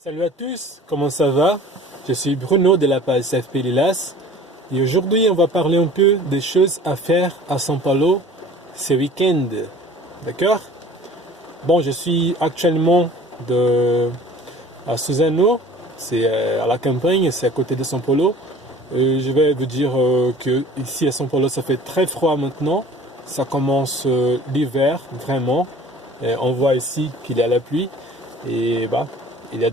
Salut à tous, comment ça va? Je suis Bruno de la page CFP Lilas et aujourd'hui on va parler un peu des choses à faire à São Paulo ce week-end. D'accord? Bon, je suis actuellement à Suzano, c'est à la campagne, c'est à côté de São Paulo. Je vais vous dire que ici à São Paulo ça fait très froid maintenant, ça commence l'hiver vraiment. On voit ici qu'il y a la pluie et il y a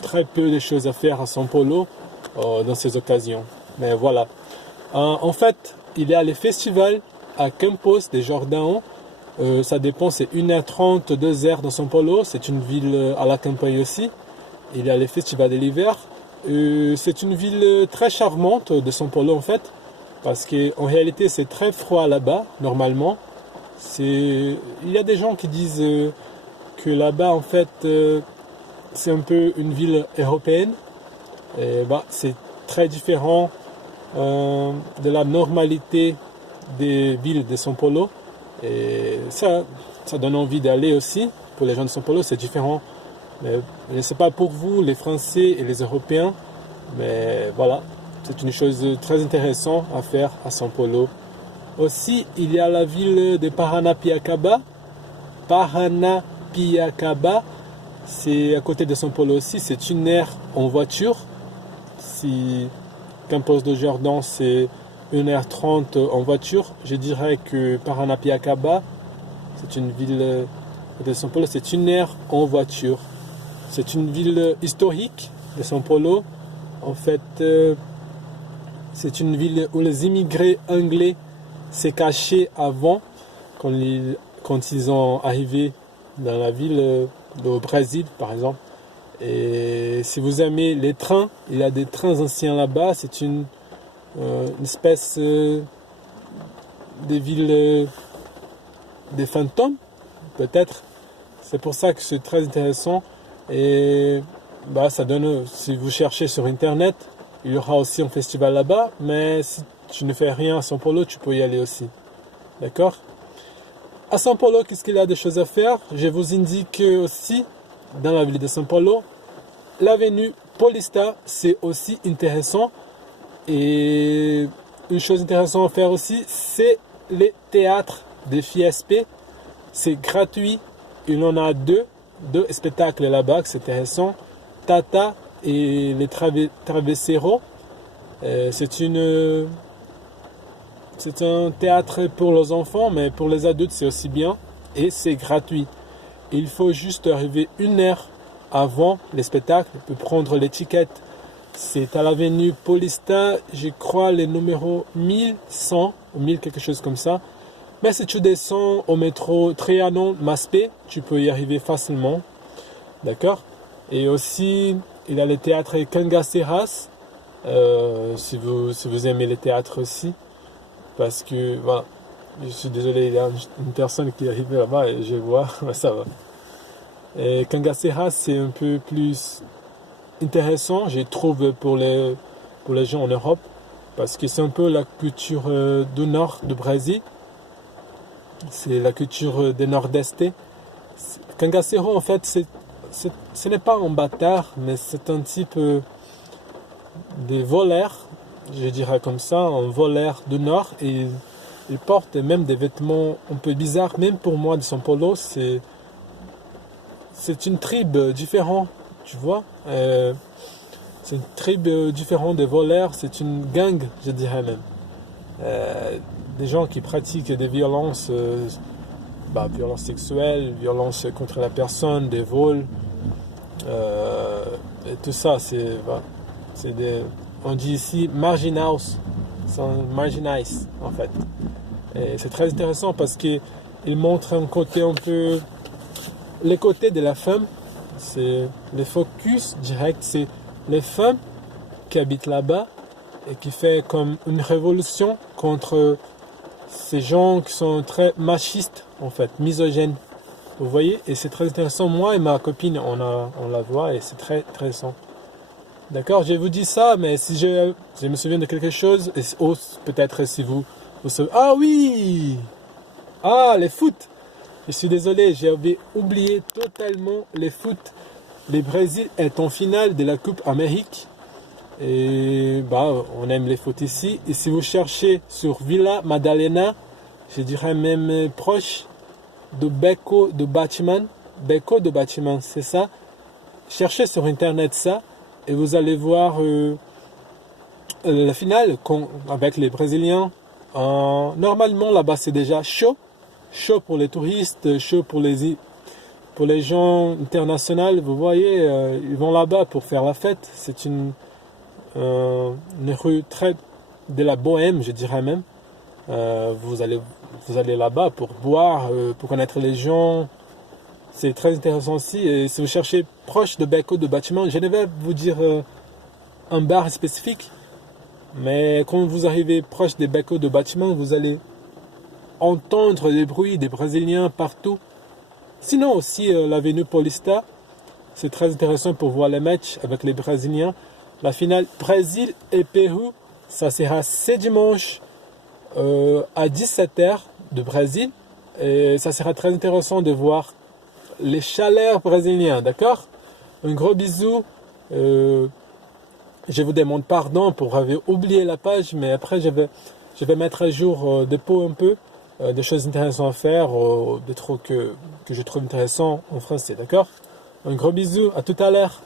très peu de choses à faire à São Paulo dans ces occasions. Mais voilà. En fait, il y a les festivals à Campos de Jordão. Ça dépend, c'est 1h30, 2h dans São Paulo. C'est une ville à la campagne aussi. Il y a les festivals de l'hiver. C'est une ville très charmante de São Paulo en fait. Parce qu'en réalité, c'est très froid là-bas, normalement. Il y a des gens qui disent que là-bas, en fait, c'est un peu une ville européenne. C'est très différent de la normalité des villes de São Paulo. Et ça donne envie d'aller aussi. Pour les gens de São Paulo, c'est différent. Mais je ne sais pas pour vous, les Français et les Européens. Mais voilà, c'est une chose très intéressante à faire à São Paulo. Aussi, il y a la ville de Paranapiacaba. Paranapiacaba, c'est à côté de São Paulo aussi. C'est 1 heure en voiture. Si Campos de Jordão, c'est 1h30 en voiture, je dirais que Paranapiacaba, c'est une ville de São Paulo, c'est 1 heure en voiture. C'est une ville historique de São Paulo. En fait, c'est une ville où les immigrés anglais s'est caché avant, quand ils ont arrivé dans la ville au Brésil, par exemple. Et si vous aimez les trains, il y a des trains anciens là-bas. C'est une espèce de ville des fantômes, peut-être. C'est pour ça que c'est très intéressant. Et ça donne, si vous cherchez sur Internet, il y aura aussi un festival là-bas. Mais si tu ne fais rien à São Paulo, tu peux y aller aussi. D'accord? À São Paulo, qu'est-ce qu'il y a de choses à faire? Je vous indique aussi, dans la ville de São Paulo, l'avenue Paulista, c'est aussi intéressant. Et une chose intéressante à faire aussi, c'est les théâtres de Fiesp. C'est gratuit. Il y en a deux spectacles là-bas, c'est intéressant. Tata et les Travesseros. C'est un théâtre pour les enfants, mais pour les adultes, c'est aussi bien. Et c'est gratuit. Il faut juste arriver 1 heure avant les spectacles pour prendre l'étiquette. C'est à l'avenue Paulista, je crois, le numéro 1100 ou 1000, quelque chose comme ça. Mais si tu descends au métro Trianon Masp, tu peux y arriver facilement. D'accord? Et aussi, il y a le théâtre Cangaceiras, si vous aimez les théâtres aussi. Parce que, voilà, je suis désolé, il y a une personne qui est arrivée là-bas et je vois, ça va. Et Cangaceiras, c'est un peu plus intéressant, je trouve, pour les gens en Europe. Parce que c'est un peu la culture du nord du Brésil. C'est la culture des nord-est. Cangaceiro, en fait, ce n'est pas un bâtard, mais c'est un type de voleur, je dirais comme ça, un voleur du nord. Et il porte même des vêtements un peu bizarres, même pour moi de São Paulo. C'est une tribu différente, tu vois. C'est une tribu différente des voleurs, c'est une gang, je dirais même. Des gens qui pratiquent des violences, violences sexuelles, violences contre la personne, des vols, et tout ça, on dit ici marginals, marginais en fait. Et c'est très intéressant parce qu'il montre un côté un peu, les côtés de la femme, c'est le focus direct, c'est les femmes qui habitent là-bas et qui fait comme une révolution contre ces gens qui sont très machistes, en fait, misogynes. Vous voyez? Et c'est très intéressant. Moi et ma copine, on la voit et c'est très intéressant. D'accord? Je vous dis ça, mais si je me souviens de quelque chose, peut-être si vous savez... Ah oui! Ah, les foot! Je suis désolé, j'avais oublié totalement les foot. le Brésil est en finale de la Coupe Amérique. Et on aime les foot ici. Et si vous cherchez sur Vila Madalena, je dirais même proche de Beco de Batman. Beco de Batman, c'est ça. Cherchez sur internet ça et vous allez voir la finale avec les Brésiliens. Normalement là-bas c'est déjà chaud pour les touristes, chaud pour les gens internationaux. Vous voyez, ils vont là-bas pour faire la fête. C'est une rue très de la bohème, je dirais même. Vous allez là-bas pour boire, pour connaître les gens. C'est très intéressant aussi. Et si vous cherchez proche de Beco de Bâtiment, je ne vais vous dire un bar spécifique, mais quand vous arrivez proche des Beco de Bâtiment, vous allez entendre des bruits des Brésiliens partout. Sinon aussi l'avenue Paulista, c'est très intéressant pour voir les matchs avec les Brésiliens. La finale Brésil et Pérou, ça sera ce dimanche à 17h de Brésil. Et ça sera très intéressant de voir les chaleurs brésiliens, d'accord? Un gros bisou. Je vous demande pardon pour avoir oublié la page, mais après je vais mettre à jour des pots un peu, des choses intéressantes à faire, des trucs que je trouve intéressants en français, d'accord? Un gros bisou, à tout à l'heure.